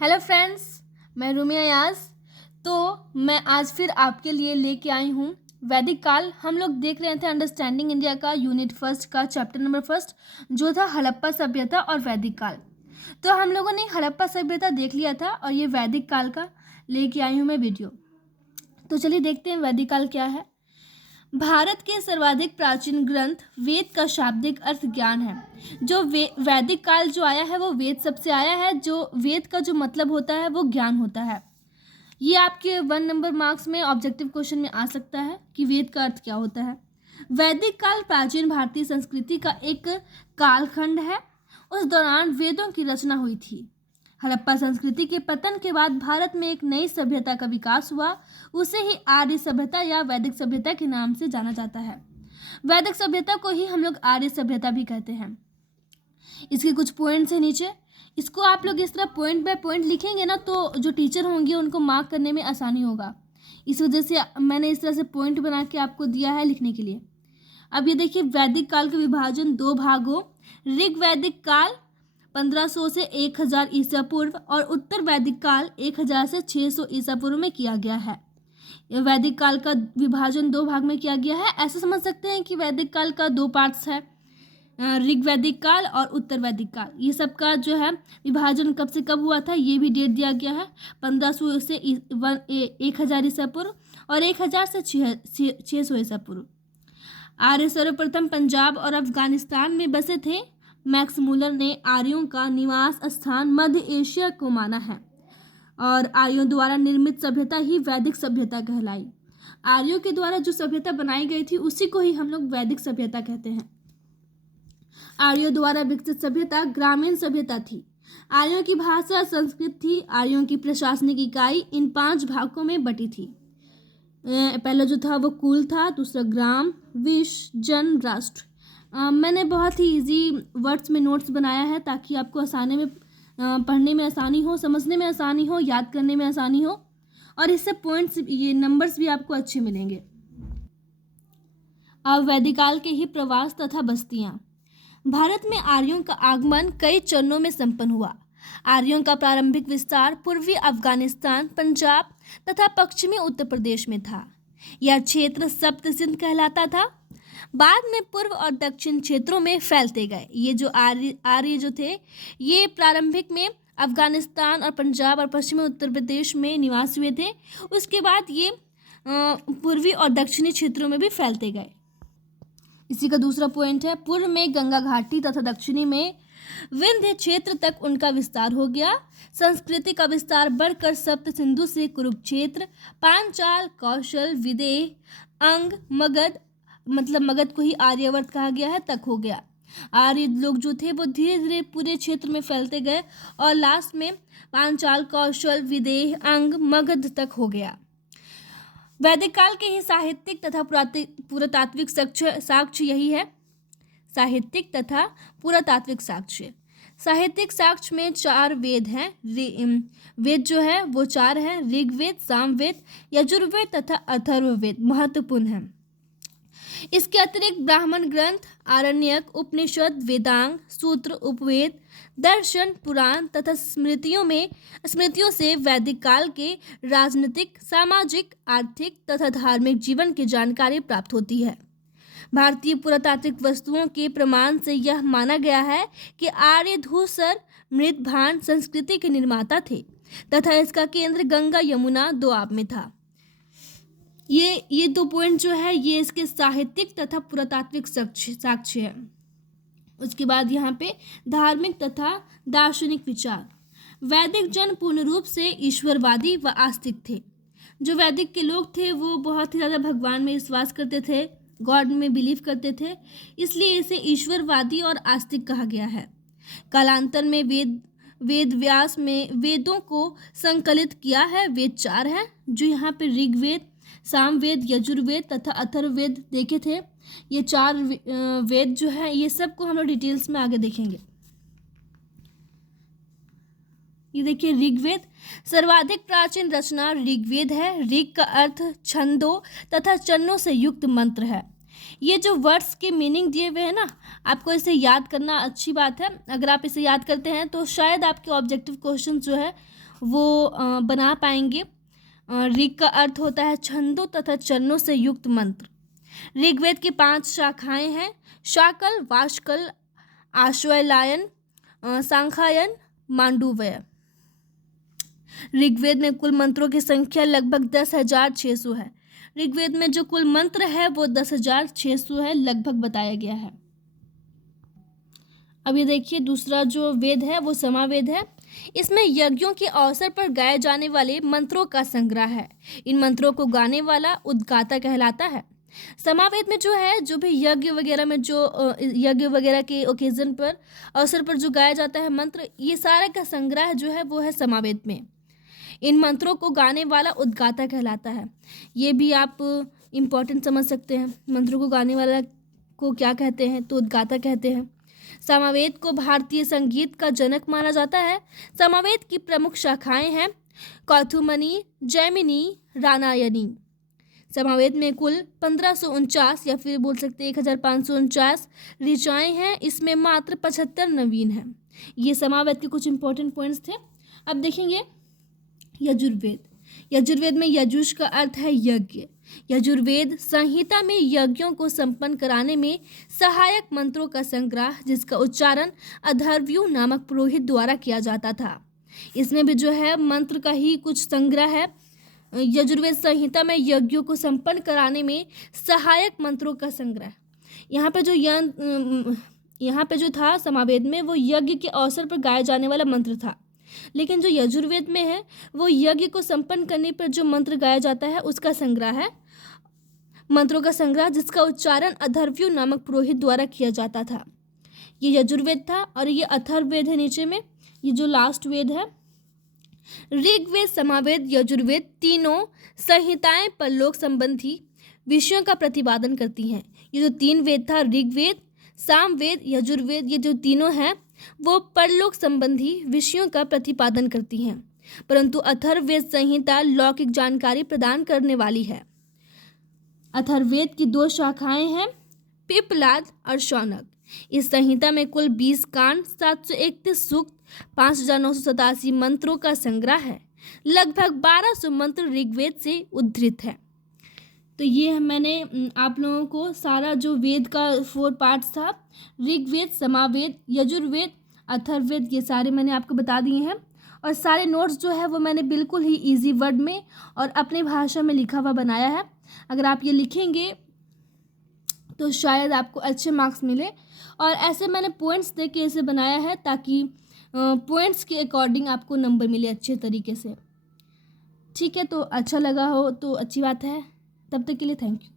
Hello friends, मैं रूमिया याज। तो मैं आज फिर आपके लिए लेके आई हूँ वैदिक काल। हम लोग देख रहे थे अंडरस्टैंडिंग इंडिया का यूनिट फर्स्ट का चैप्टर नंबर फर्स्ट, जो था हड़प्पा सभ्यता और वैदिक काल। तो हम लोगों ने हड़प्पा सभ्यता देख लिया था और ये वैदिक काल का लेके आई हूँ मैं वीडियो। तो चलिए देखते हैं वैदिक काल क्या है। भारत के सर्वाधिक प्राचीन ग्रंथ वेद का शाब्दिक अर्थ ज्ञान है। जो वैदिक काल जो आया है वो वेद सबसे आया है। जो वेद का जो मतलब होता है वो ज्ञान होता है। ये आपके 1 नंबर मार्क्स में ऑब्जेक्टिव क्वेश्चन में आ सकता है कि वेद का अर्थ क्या होता है। वैदिक काल प्राचीन भारतीय संस्कृति का एक कालखंड है। उस दौरान वेदों की रचना हुई थी। हड़प्पा संस्कृति के पतन के बाद भारत में एक नई सभ्यता का विकास हुआ। उसे ही आर्य सभ्यता या वैदिक सभ्यता के नाम से जाना जाता है। वैदिक सभ्यता को ही हम लोग आर्य सभ्यता भी कहते हैं। इसके कुछ पॉइंट्स हैं नीचे। इसको आप लोग इस तरह पॉइंट बाय पॉइंट लिखेंगे ना तो जो टीचर होंगे उनको मार्क करने में आसानी होगा। इस वजह से मैंने इस तरह से पॉइंट बना के आपको दिया है लिखने के लिए। अब ये देखिए, वैदिक काल का विभाजन 2 भागों ऋग वैदिक काल 1500 से 1000 ईसा पूर्व और उत्तर वैदिक काल 1000 से 600 ईसा पूर्व में किया गया है। वैदिक काल का विभाजन 2 भाग में किया गया है। ऐसा समझ सकते हैं कि वैदिक काल का 2 पार्ट्स है, ऋग वैदिक काल और उत्तर वैदिक काल। ये सब का जो है विभाजन कब से कब हुआ था ये भी डेट दिया गया है। 1500 से 1000 ईसा पूर्व और 1000 से 600 ईसा पूर्व। आर्य सर्वप्रथम पंजाब और अफगानिस्तान में बसे थे। मैक्स मूलर ने आर्यों का निवास स्थान मध्य एशिया को माना है और आर्यों द्वारा निर्मित सभ्यता ही वैदिक सभ्यता कहलाई। आर्यों के द्वारा जो सभ्यता बनाई गई थी उसी को ही हम लोग वैदिक सभ्यता कहते हैं। आर्यों द्वारा विकसित सभ्यता ग्रामीण सभ्यता थी। आर्यों की भाषा संस्कृत थी। आर्यों की प्रशासनिक इकाई इन 5 भागों में बटी थी। पहला जो था वो कुल था, दूसरा ग्राम, विश्व, जन, राष्ट्र। मैंने बहुत ही इजी वर्ड्स में नोट्स बनाया है ताकि आपको आसानी में पढ़ने में आसानी हो, समझने में आसानी हो, याद करने में आसानी हो और इससे पॉइंट्स, ये नंबर्स भी आपको अच्छे मिलेंगे। अब वैदिक काल के ही प्रवास तथा बस्तियां। भारत में आर्यों का आगमन कई चरणों में संपन्न हुआ। आर्यों का प्रारंभिक विस्तार पूर्वी अफगानिस्तान, पंजाब तथा पश्चिमी उत्तर प्रदेश में था। यह क्षेत्र सप्त सिंध कहलाता था। बाद में पूर्व और दक्षिण क्षेत्रों में फैलते गए। ये जो आर्य जो थे ये प्रारंभिक में अफगानिस्तान और पंजाब और पश्चिमी उत्तर प्रदेश में निवास हुए थे। उसके बाद ये पूर्वी और दक्षिणी क्षेत्रों में भी फैलते गए। इसी का दूसरा पॉइंट है, पूर्व में गंगा घाटी तथा दक्षिणी में विंध्य क्षेत्र तक उनका विस्तार हो गया। संस्कृति का विस्तार बढ़कर सप्त सिंधु से कुरुक्षेत्र, पांचाल, कौशल, विदेह, अंग, मगध, मतलब मगध को ही आर्यावर्त कहा गया है, तक हो गया। आर्य लोग जो थे वो धीरे धीरे पूरे क्षेत्र में फैलते गए और लास्ट में पांचाल, कौशल, विदेह, अंग, मगध तक हो गया। वैदिक काल के ही साहित्यिक तथा पुरातात्विक साक्ष्य यही है। साहित्यिक तथा पुरातात्विक साक्ष्य। साहित्यिक साक्ष्य में 4 वेद हैं। वेद जो है वो 4 हैं, ऋग्वेद, सामवेद, यजुर्वेद तथा अथर्ववेद महत्वपूर्ण है। इसके अतिरिक्त ब्राह्मण ग्रंथ, आरण्यक, उपनिषद, वेदांग, सूत्र, उपवेद, दर्शन, पुराण तथा स्मृतियों से वैदिक काल के राजनीतिक, सामाजिक, आर्थिक तथा धार्मिक जीवन की जानकारी प्राप्त होती है। भारतीय पुरातात्विक वस्तुओं के प्रमाण से यह माना गया है कि आर्य धूसर मृतभांड संस्कृति के निर्माता थे तथा इसका केंद्र गंगा यमुना दोआब में था। ये 2 पॉइंट जो है ये इसके साहित्यिक तथा पुरातात्विक साक्ष्य है। उसके बाद यहाँ पे धार्मिक तथा दार्शनिक विचार। वैदिक जन पूर्ण रूप से ईश्वरवादी व आस्तिक थे। जो वैदिक के लोग थे वो बहुत ही ज़्यादा भगवान में विश्वास करते थे, गॉड में बिलीव करते थे, इसलिए इसे ईश्वरवादी और आस्तिक कहा गया है। कालांतर में वेद व्यास में वेदों को संकलित किया है। वेद 4 हैं जो यहाँ पे ऋग्वेद, सामवेद, यजुर्वेद तथा अथर्ववेद देखे थे। ये 4 वेद जो है ये सब को हम लोग डिटेल्स में आगे देखेंगे। ये देखिए, ऋग्वेद सर्वाधिक प्राचीन रचना ऋग्वेद है। ऋग का अर्थ छंदों तथा चरणों से युक्त मंत्र है। ये जो वर्ड्स के मीनिंग दिए हुए हैं ना, आपको इसे याद करना अच्छी बात है। अगर आप इसे याद करते हैं तो शायद आपके ऑब्जेक्टिव क्वेश्चन जो है वो बना पाएंगे। ऋग का अर्थ होता है छंदों तथा चरणों से युक्त मंत्र। ऋग्वेद की 5 शाखाएं हैं, शाकल, वाशकल, आश्वलायन, सांख्यायन, मांडूव्य। ऋग्वेद में कुल मंत्रों की संख्या लगभग 10,600 है। ऋग्वेद में जो कुल मंत्र है वो 10,600 है लगभग बताया गया है। अब ये देखिए दूसरा जो वेद है वो समावेद है। इसमें यज्ञों के अवसर पर गाए जाने वाले मंत्रों का संग्रह है। इन मंत्रों को गाने वाला उद्गाता कहलाता है। समावेद में जो है, जो भी यज्ञ वगैरह में जो यज्ञ वगैरह के ओकेजन पर अवसर पर जो गाया जाता है मंत्र, ये सारे का संग्रह जो है वो है समावेद में। इन मंत्रों को गाने वाला उद्गाता कहलाता है। ये भी आप इम्पोर्टेंट समझ सकते हैं। मंत्रों को गाने वाला को क्या कहते हैं, तो उद्गाता कहते हैं। समावेद को भारतीय संगीत का जनक माना जाता है। समावेद की प्रमुख शाखाएं हैं कौथुमनी, जैमिनी, रानायनी। समावेद में कुल 1549 या फिर बोल सकते हैं 1549 ऋचाएँ हैं। इसमें मात्र 75 नवीन हैं। ये समावेद के कुछ इंपॉर्टेंट पॉइंट्स थे। अब देखेंगे यजुर्वेद। यजुर्वेद में यजुष का अर्थ है यज्ञ। यजुर्वेद संहिता में यज्ञों को संपन्न कराने में सहायक मंत्रों का संग्रह, जिसका उच्चारण अथर्वयु नामक पुरोहित द्वारा किया जाता था। इसमें भी जो है मंत्र का ही कुछ संग्रह है। यजुर्वेद संहिता में यज्ञों को संपन्न कराने में सहायक मंत्रों का संग्रह। यहाँ पे जो था समावेद में, वो यज्ञ के अवसर पर गाया जाने वाला मंत्र था। लेकिन जो यजुर्वेद में है वो यज्ञ को संपन्न करने पर जो मंत्र गाया जाता है उसका संग्रह है, मंत्रों का संग्रह, जिसका उच्चारण अथर्वयु नामक पुरोहित द्वारा किया जाता था। ये यजुर्वेद था। और ये अथर्ववेद है नीचे में, ये जो लास्ट वेद है। ऋग्वेद, समावेद, यजुर्वेद तीनों संहिताएं परलोक संबंधी विषयों का प्रतिपादन करती हैं। ये जो 3 वेद था, ऋग्वेद, सामवेद, यजुर्वेद, ये जो तीनों हैं वो परलोक संबंधी विषयों का प्रतिपादन करती हैं। परंतु अथर्ववेद संहिता लौकिक जानकारी प्रदान करने वाली है। अथर्ववेद की 2 शाखाएं हैं, पिप्पलाद और शौनक। इस संहिता में कुल 20 कांड, 731 सूक्त, 5,987 मंत्रों का संग्रह है। लगभग 1200 मंत्र ऋग्वेद से उद्धृत है। तो ये मैंने आप लोगों को सारा जो वेद का 4 पार्ट्स था, ऋग्वेद, समावेद, यजुर्वेद, अथर्ववेद, ये सारे मैंने आपको बता दिए हैं। और सारे नोट्स जो है वो मैंने बिल्कुल ही इजी वर्ड में और अपनी भाषा में लिखा हुआ बनाया है। अगर आप ये लिखेंगे तो शायद आपको अच्छे मार्क्स मिले। और ऐसे मैंने पॉइंट्स दे के इसे बनाया है ताकि पॉइंट्स के अकॉर्डिंग आपको नंबर मिले अच्छे तरीके से। ठीक है, तो अच्छा लगा हो तो अच्छी बात है। तब तक के लिए थैंक यू।